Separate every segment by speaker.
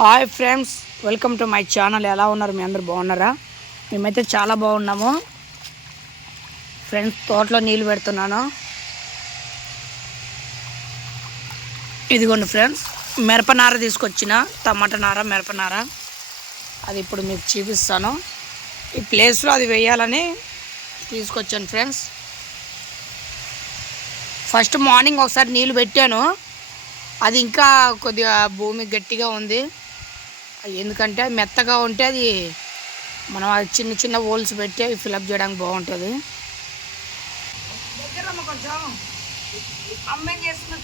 Speaker 1: Hi friends welcome to my channel. ఎలా ఉన్నారు? మీ అందరు బాగున్నారా? మేమైతే చాలా బాగున్నాము. ఫ్రెండ్స్ తోటలో నీళ్ళు పెడుతున్నాను. ఇదిగోండి ఫ్రెండ్స్ మిరపనార తీసుకొచ్చిన. టమాటా నార మిరపనార అది ఇప్పుడు మీకు చూపిస్తాను. ఈ ప్లేస్లో అది వేయాలని తీసుకొచ్చాను ఫ్రెండ్స్. ఫస్ట్ మార్నింగ్ ఒకసారి నీళ్ళు పెట్టాను. అది ఇంకా కొద్దిగా భూమి గట్టిగా ఉంది. అది ఎందుకంటే అది మెత్తగా ఉంటే అది మనం అది చిన్న చిన్న హోల్స్ పెట్టి అవి ఫిలప్ చేయడానికి బాగుంటుంది. కొంచెం. అమ్మేం చేస్తున్నా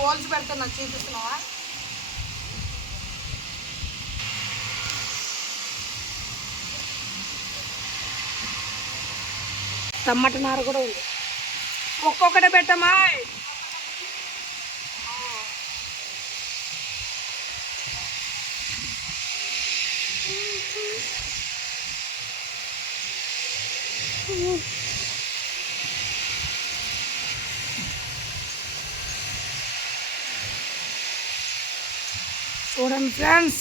Speaker 1: హోల్స్ పెడుతున్నా చూపిస్తున్నావా? టమాటా నార కూడా ఉంది. ఒక్కొక్కటే పెట్టమా చూడండి friends.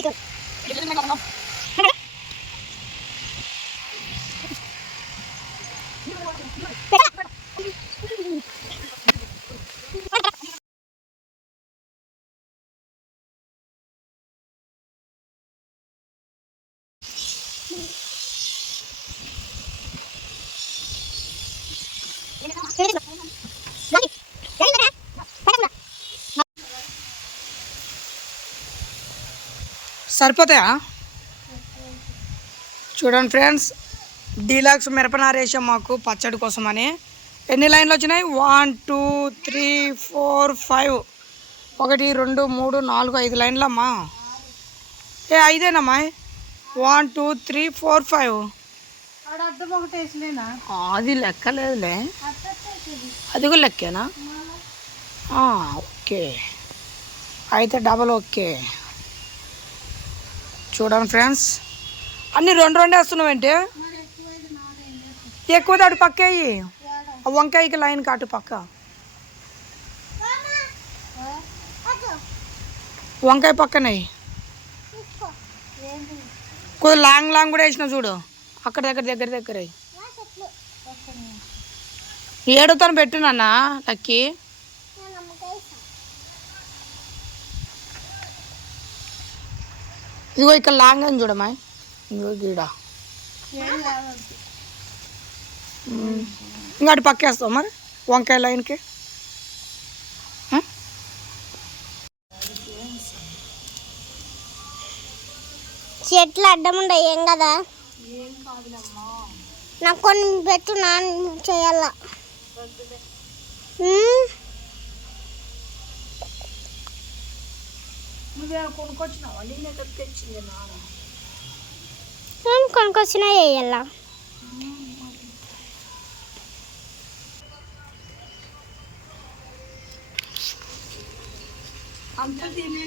Speaker 1: dito. Dito naman ako. సరిపోతాయా? చూడండి ఫ్రెండ్స్ డీలాక్స్ మిరపనార వేసాం మాకు పచ్చడి కోసమని. ఎన్ని లైన్లు వచ్చినాయి? One two three four five. ఒకటి రెండు మూడు నాలుగు ఐదు లైన్లమ్మా. ఏ ఐదేనమ్మా? One
Speaker 2: two three four five.
Speaker 1: అది లెక్క లేదులే. అది కూడా లెక్కేనా? ఓకే. అయితే డబల్ ఓకే. చూడండి ఫ్రెండ్స్. అన్నీ రెండు రెండు వేస్తున్నావేంటి? ఎక్కువ అటు పక్క వేయి ఆ వంకాయకి లైన్ కాటు పక్క. వంకాయ పక్కనే కొద్ది లాంగ్ లాంగ్ కూడా వేసిన చూడు. అక్కడ దగ్గర దగ్గర దగ్గర వేయి. ఏడుతాను పెట్టినన్నా లక్కీ. ఇదిగో ఇక్కడ లాంగ్ అని చూడమ్మా. ఇదిగో గీడ. ఇంకా అటు పక్కేస్తావు మరి? వంకాయ లైన్కి?
Speaker 3: చెట్లు అడ్డం ఉండవు ఏం కదా? నాకు కొన్ని పెట్టు నాన్న చేయాల?
Speaker 1: నువ్వేమైనా కొనుక్కొచ్చినావా? నేనే తెచ్చింది నాన్న
Speaker 3: నేను కొనుక్కొచ్చినా చేయాల
Speaker 1: అంత తినే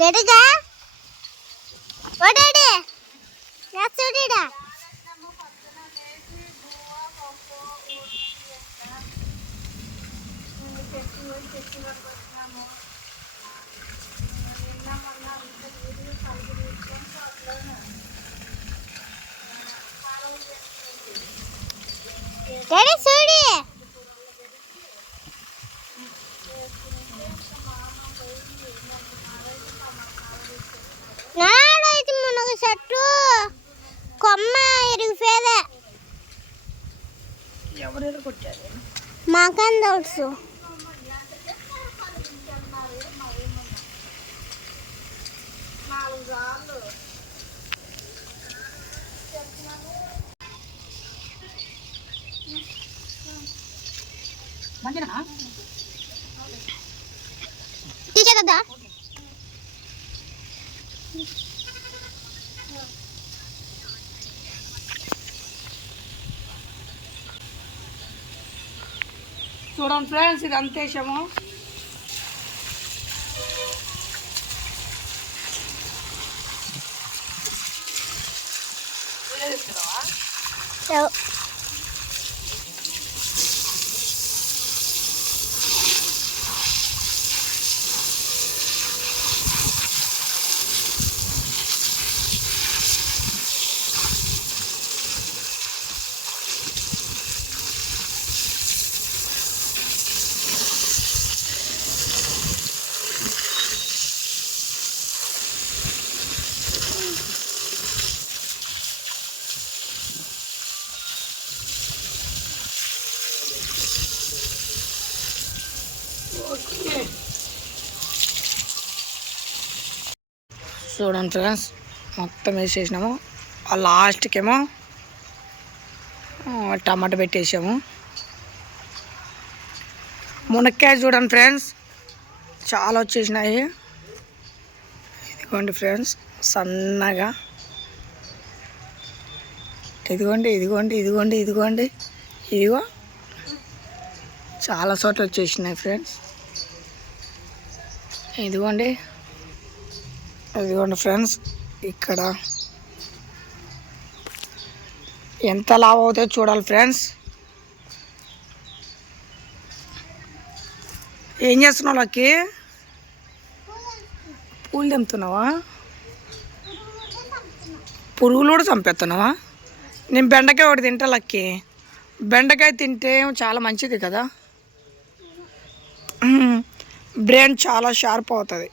Speaker 3: డాడీగా ఓ డాడీ నా చూడీడా నాడైతే మునగ చెట్టు. కొమ్మ ఇరిగిపోయేదే
Speaker 1: ఎవరు కొట్టారు?
Speaker 3: మాకేం తెలుసు.
Speaker 1: మంచిగా
Speaker 3: తీసే కదా
Speaker 1: చూడండి ఫ్రెండ్స్ ఇది అంత వేసాము చూడండి ఫ్రెండ్స్. మొత్తం వేసేసినాము ఆ లాస్ట్కి టమాటా పెట్టేసాము. మునక్కాయ చూడండి ఫ్రెండ్స్. చాలా వచ్చేసినాయి. ఇదిగోండి ఫ్రెండ్స్ సన్నగా. ఇదిగోండి ఇదిగోండి ఇదిగోండి ఇదిగోండి. ఇదిగో. చాలా చోట్ల వచ్చేసినాయి ఫ్రెండ్స్. ఇదిగోండి. అదిగోండి ఫ్రెండ్స్ ఇక్కడ ఎంత లావు అవుతుందో చూడాలి ఫ్రెండ్స్. ఏం చేస్తున్నావు లక్కి? పూలు తెంపుతున్నావా? పురుగులు కూడా చంపేస్తున్నావా? నేను బెండకాయ ఒకటి తింటా లక్కి. బెండకాయ తింటే చాలా మంచిది కదా. బ్రెయిన్ చాలా షార్ప్ అవుతుంది.